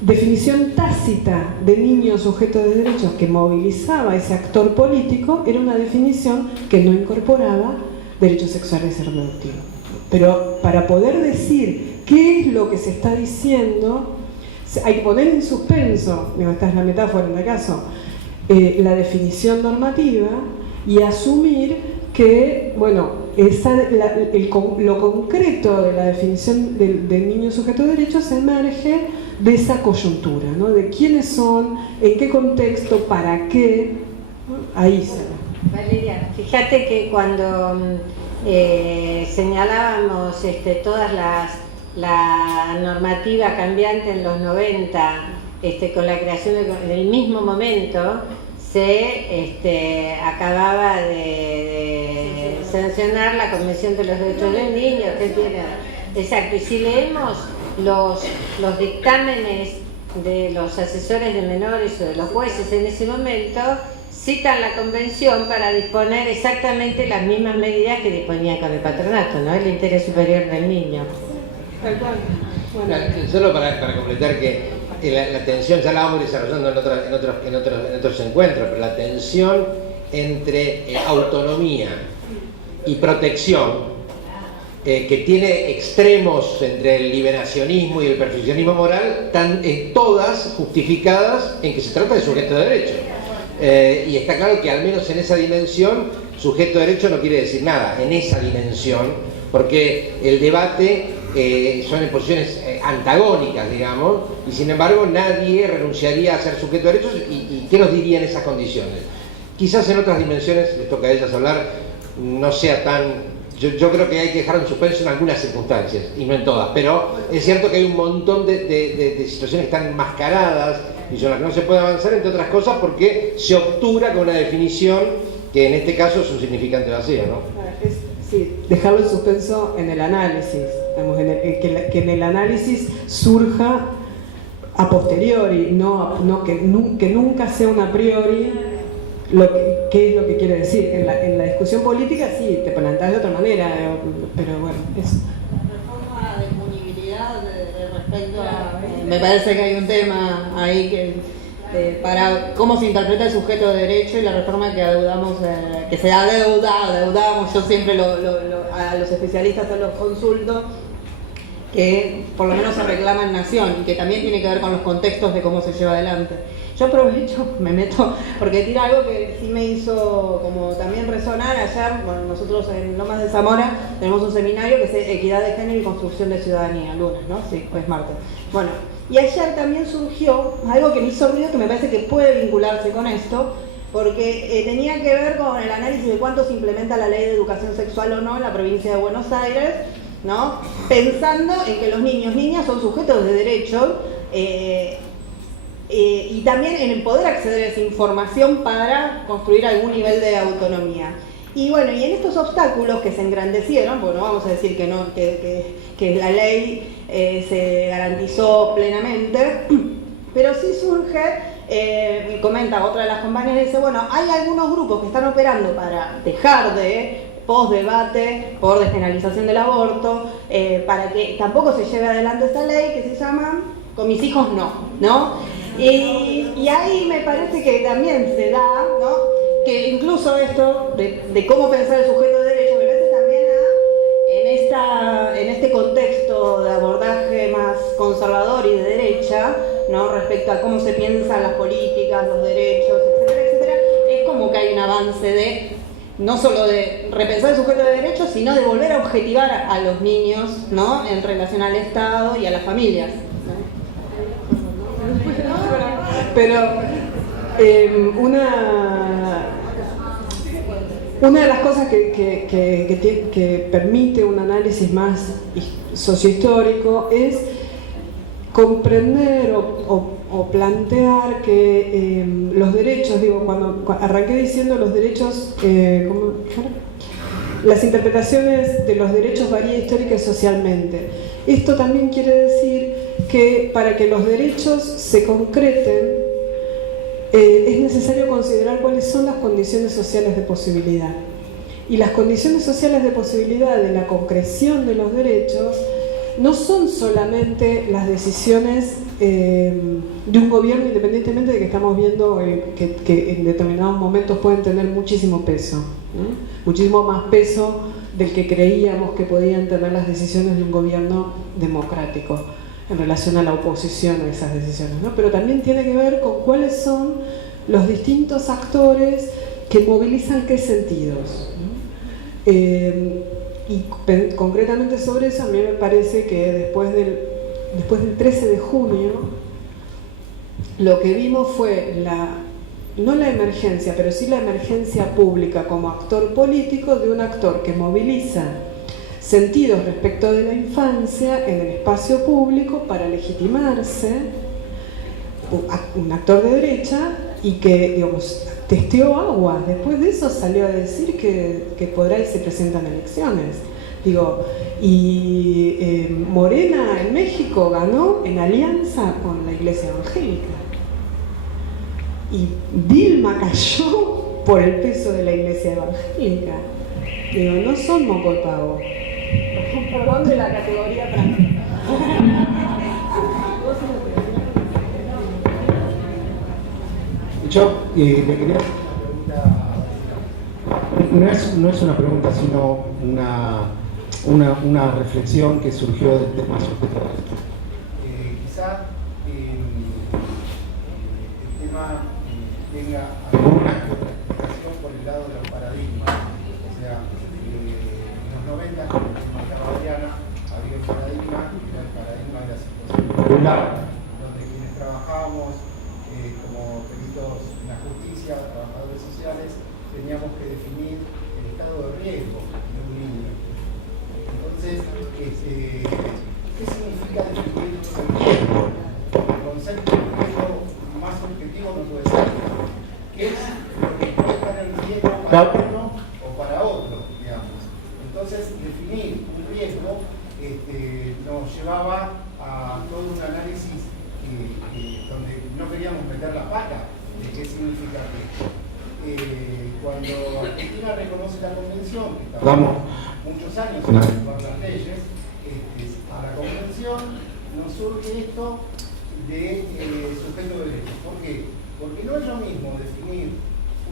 definición tácita de niño sujeto de derechos que movilizaba a ese actor político era una definición que no incorporaba derechos sexuales y reproductivos. Pero para poder decir qué es lo que se está diciendo, hay que poner en suspenso, esta es la metáfora en el caso, la definición normativa y asumir que, bueno, lo concreto de la definición del niño sujeto de derechos emerge de esa coyuntura, ¿no? De quiénes son, en qué contexto, para qué, ¿no? Ahí se da. Valeria, fíjate que cuando señalábamos todas la normativa cambiante en los 90, con la creación del mismo momento, se acababa de sancionar la Convención de los Derechos del Niño, etc. Exacto, y si leemos los dictámenes de los asesores de menores o de los jueces en ese momento, citan la convención para disponer exactamente las mismas medidas que disponía con el patronato, ¿no? El interés superior del niño. Tal cual. Bueno. Solo para completar que la tensión, ya la vamos desarrollando en otros encuentros, pero la tensión entre autonomía y protección, que tiene extremos entre el liberacionismo y el perfeccionismo moral, están todas justificadas en que se trata de sujeto de derecho. Y está claro que al menos en esa dimensión, sujeto de derecho no quiere decir nada, en esa dimensión, porque el debate son en posiciones antagónicas, digamos, y sin embargo nadie renunciaría a ser sujeto de derechos, y ¿qué nos diría en esas condiciones? Quizás en otras dimensiones, les toca a ellas hablar, no sea tan... Yo creo que hay que dejar en suspenso en algunas circunstancias, y no en todas, pero es cierto que hay un montón de situaciones tan enmascaradas y sobre las que no se puede avanzar, entre otras cosas, porque se obtura con una definición que en este caso es un significante vacío, ¿no? Sí, dejarlo en suspenso en el análisis, digamos, que en el análisis surja a posteriori, que nunca sea un a priori qué es lo que quiere decir. En la discusión política sí, te planteas de otra manera, pero bueno, eso. La reforma de punibilidad respecto a... me parece que hay un tema ahí que para cómo se interpreta el sujeto de derecho y la reforma que adeudamos, que se adeudamos, yo siempre a los especialistas los consulto, que por lo menos se reclama en Nación y que también tiene que ver con los contextos de cómo se lleva adelante. Yo aprovecho, me meto, porque tira algo que sí me hizo como también resonar ayer. Bueno, nosotros en Lomas de Zamora tenemos un seminario que es Equidad de Género y Construcción de Ciudadanía, lunes, ¿no? Sí, pues martes. Bueno, y ayer también surgió algo que me hizo ruido, que me parece que puede vincularse con esto, porque tenía que ver con el análisis de cuánto se implementa la ley de educación sexual o no en la provincia de Buenos Aires, ¿no? Pensando en que los niños, niñas son sujetos de derecho, y también en el poder acceder a esa información para construir algún nivel de autonomía. Y bueno, y en estos obstáculos que se engrandecieron, bueno, vamos a decir que no, que la ley se garantizó plenamente, pero sí surge, comenta otra de las compañeras, dice, bueno, hay algunos grupos que están operando para dejar de post-debate por despenalización del aborto, para que tampoco se lleve adelante esta ley que se llama Con mis hijos no. Y ahí me parece que también se da, ¿no? Que incluso esto de cómo pensar el sujeto de derecho, me parece también en este contexto de abordaje más conservador y de derecha, ¿no? Respecto a cómo se piensan las políticas, los derechos, etcétera, etcétera, es como que hay un avance de no solo de repensar el sujeto de derecho, sino de volver a objetivar a los niños, ¿no? En relación al Estado y a las familias. Pero una de las cosas que permite un análisis más sociohistórico es comprender o plantear que los derechos, digo, cuando arranqué diciendo los derechos, las interpretaciones de los derechos varían histórica y socialmente. Esto también quiere decir que para que los derechos se concreten, es necesario considerar cuáles son las condiciones sociales de posibilidad. Y las condiciones sociales de posibilidad de la concreción de los derechos no son solamente las decisiones de un gobierno, independientemente de que estamos viendo que en determinados momentos pueden tener muchísimo peso, ¿no? Muchísimo más peso del que creíamos que podían tener las decisiones de un gobierno democrático en relación a la oposición a esas decisiones, ¿no? Pero también tiene que ver con cuáles son los distintos actores que movilizan qué sentidos, ¿no? Y concretamente sobre eso, a mí me parece que después del 13 de junio lo que vimos fue no la emergencia, pero sí la emergencia pública como actor político de un actor que moviliza sentidos respecto de la infancia en el espacio público para legitimarse, un actor de derecha, y que, digamos, testeó aguas. Después de eso salió a decir que podrá y se presentan elecciones. Digo, y Morena en México ganó en alianza con la Iglesia Evangélica. Y Dilma cayó por el peso de la Iglesia Evangélica. Digo, no son moco de pavo. Perdón de la categoría práctica. Yo le quería hacer una pregunta, no es una pregunta, sino una reflexión que surgió del tema sujeto de derecho. Quizá el tema tenga alguna explicación por el lado de los paradigmas. O sea, en los 90, con el tema de la Adriana, había un paradigma, que era el paradigma de la situación popular, donde quienes trabajábamos como peritos en la justicia, trabajadores sociales, teníamos que definir el estado de riesgo de un niño. Entonces, ¿qué significa definir el riesgo? El concepto de riesgo más objetivo no puede ser. ¿Qué es lo que puede estar en riesgo para uno o para otro, digamos? Entonces, definir un riesgo nos llevaba a todo un análisis donde no queríamos meter la pata de qué significa riesgo. Cuando Argentina reconoce la convención, que tardamos muchos años en aprobar las leyes, a la convención nos surge esto de sujeto de derechos. ¿Por qué? Porque no es lo mismo definir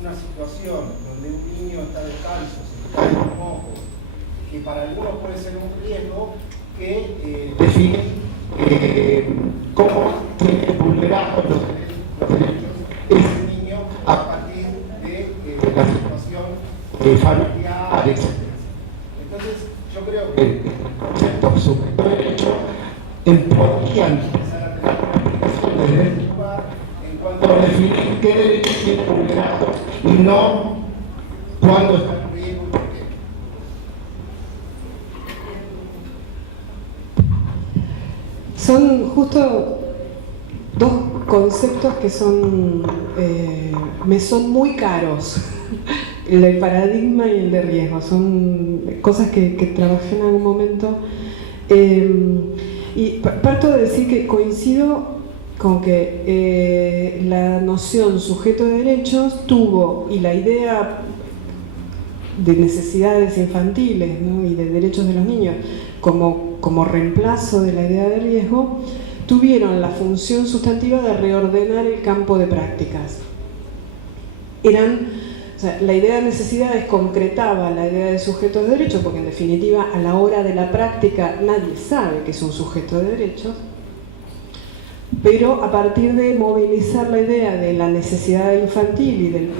una situación donde un niño está descalzo, se le caen los mocos, que para algunos puede ser un riesgo, que definir cómo tiene vulnerados los derechos ese niño a partir de la situación familiar, etc. Entonces, yo creo que el concepto sujeto de derecho podría empezar a tener una aplicación desde este lugar en cuanto a definir qué derecho tiene vulnerado y no cuándo está en riesgo y por qué. Son justo dos conceptos que me son muy caros, el del paradigma y el de riesgo. Son cosas que trabajé en algún momento. Y parto de decir que coincido con que la noción sujeto de derechos tuvo, y la idea de necesidades infantiles, ¿no?, y de derechos de los niños como reemplazo de la idea de riesgo, tuvieron la función sustantiva de reordenar el campo de prácticas. La idea de necesidades concretaba la idea de sujeto de derechos, porque en definitiva a la hora de la práctica nadie sabe que es un sujeto de derechos, pero a partir de movilizar la idea de la necesidad infantil y del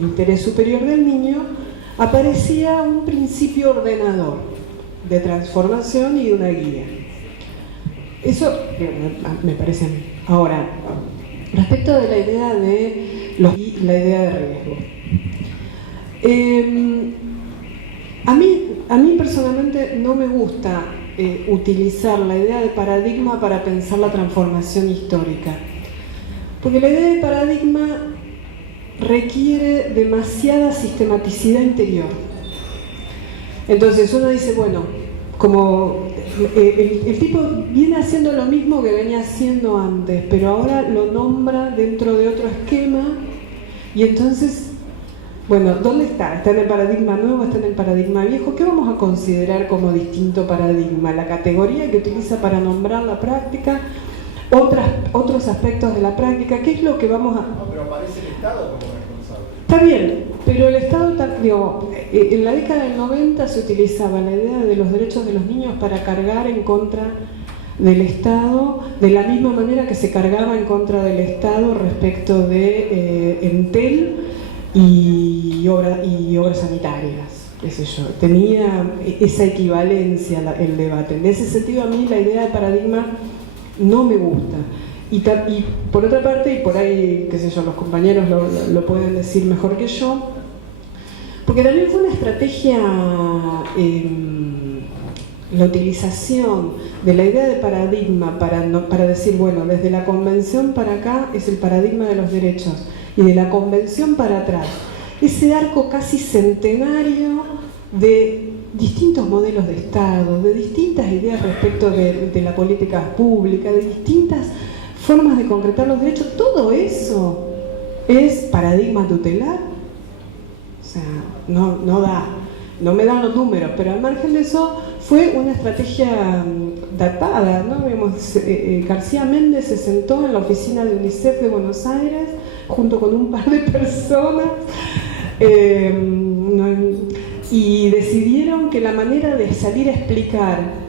interés superior del niño, aparecía un principio ordenador de transformación y de una guía. Eso me parece a mí. Ahora, respecto de la idea de la idea de riesgo. A mí personalmente no me gusta utilizar la idea de paradigma para pensar la transformación histórica. Porque la idea de paradigma requiere demasiada sistematicidad interior. Entonces uno dice, bueno, como el tipo viene haciendo lo mismo que venía haciendo antes, pero ahora lo nombra dentro de otro esquema, y entonces, bueno, ¿dónde está? ¿Está en el paradigma nuevo? ¿Está en el paradigma viejo? ¿Qué vamos a considerar como distinto paradigma? ¿La categoría que utiliza para nombrar la práctica? ¿Otros aspectos de la práctica? ¿Qué es lo que vamos a...? No, pero aparece el Estado como responsable. Está bien, pero el Estado, en la década del 90 se utilizaba la idea de los derechos de los niños para cargar en contra del Estado, de la misma manera que se cargaba en contra del Estado respecto de Entel y obras sanitarias, qué sé yo. Tenía esa equivalencia el debate. En ese sentido, a mí la idea de paradigma no me gusta. Y por otra parte, y por ahí, qué sé yo, los compañeros lo pueden decir mejor que yo, porque también fue una estrategia, la utilización de la idea de paradigma para decir, bueno, desde la convención para acá es el paradigma de los derechos, y de la convención para atrás, ese arco casi centenario de distintos modelos de Estado, de distintas ideas respecto de la política pública, de distintas formas de concretar los derechos, todo eso es paradigma tutelar. O sea, no me dan los números, pero al margen de eso fue una estrategia datada, ¿no? García Méndez se sentó en la oficina de UNICEF de Buenos Aires junto con un par de personas y decidieron que la manera de salir a explicar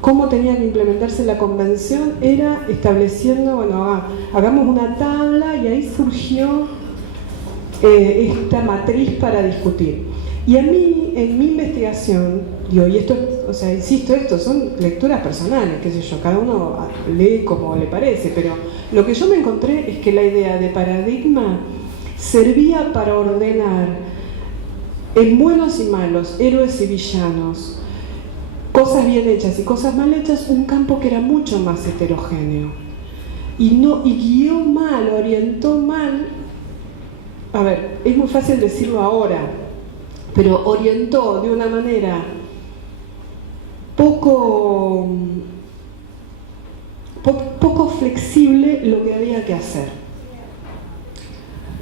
cómo tenía que implementarse la convención era estableciendo, bueno, hagamos una tabla, y ahí surgió esta matriz para discutir. Y a mí, en mi investigación, digo, y esto, o sea, insisto, esto son lecturas personales, qué sé yo, cada uno lee como le parece, pero lo que yo me encontré es que la idea de paradigma servía para ordenar en buenos y malos, héroes y villanos, cosas bien hechas y cosas mal hechas, un campo que era mucho más heterogéneo. Y guió mal, orientó mal. A ver, es muy fácil decirlo ahora, pero orientó de una manera poco flexible lo que había que hacer.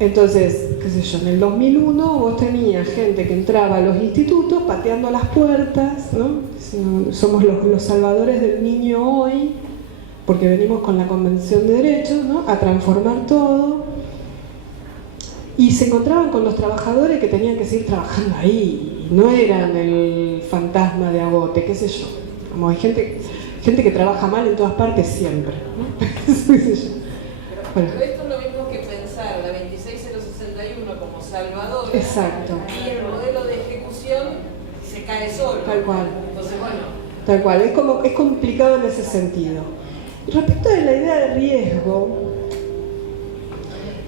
Entonces, qué sé yo, en el 2001 vos tenías gente que entraba a los institutos pateando las puertas, ¿no? Somos los salvadores del niño hoy, porque venimos con la Convención de Derechos, ¿no? A transformar todo. Y se encontraban con los trabajadores que tenían que seguir trabajando ahí, y no eran el fantasma de Agote, qué sé yo. Como hay gente que trabaja mal en todas partes siempre, ¿no? Qué sé yo. Bueno. Pero esto es lo mismo que pensar la 26061 como salvador. Exacto. Y el modelo de ejecución se cae solo. Tal cual. Entonces, bueno. Tal cual, es complicado en ese sentido. Respecto de la idea de riesgo,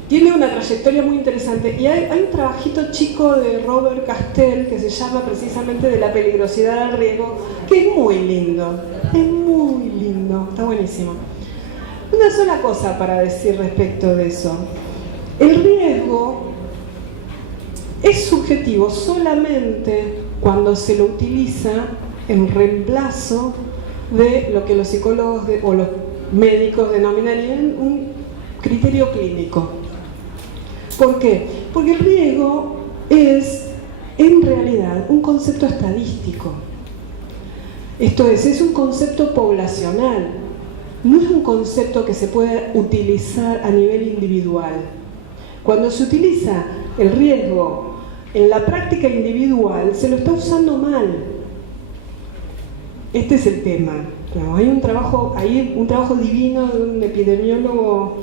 tiene una trayectoria muy interesante, y hay un trabajito chico de Robert Castell que se llama precisamente De la peligrosidad del riesgo, que es muy lindo, está buenísimo. Una sola cosa para decir respecto de eso: el riesgo es subjetivo solamente cuando se lo utiliza en reemplazo de lo que los psicólogos o los médicos denominarían un criterio clínico. ¿Por qué? Porque el riesgo es, en realidad, un concepto estadístico. Esto es un concepto poblacional. No es un concepto que se puede utilizar a nivel individual. Cuando se utiliza el riesgo en la práctica individual, se lo está usando mal. Este es el tema. Hay un trabajo divino de un epidemiólogo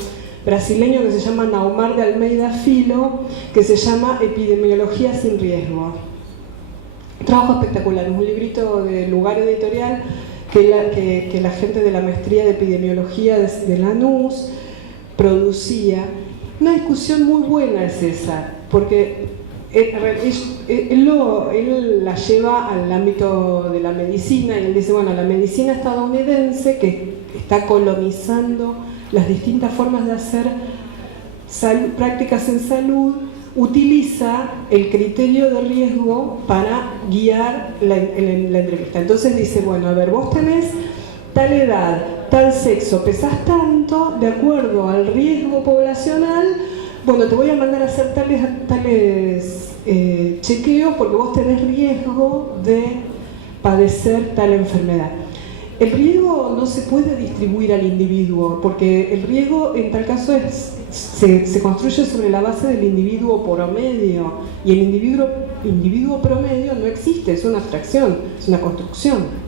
brasileño que se llama Naumar de Almeida Filo, que se llama Epidemiología sin riesgo. Un trabajo espectacular, es un librito de Lugar Editorial que la gente de la maestría de epidemiología de Lanús producía. Una discusión muy buena es esa, porque él la lleva al ámbito de la medicina, y él dice, bueno, la medicina estadounidense, que está colonizando las distintas formas de hacer prácticas en salud, utiliza el criterio de riesgo para guiar la entrevista. Entonces dice, bueno, a ver, vos tenés tal edad, tal sexo, pesás tanto, de acuerdo al riesgo poblacional, bueno, te voy a mandar a hacer tales chequeos porque vos tenés riesgo de padecer tal enfermedad. El riesgo no se puede distribuir al individuo, porque el riesgo en tal caso se construye sobre la base del individuo promedio, y el individuo promedio no existe, es una abstracción, es una construcción.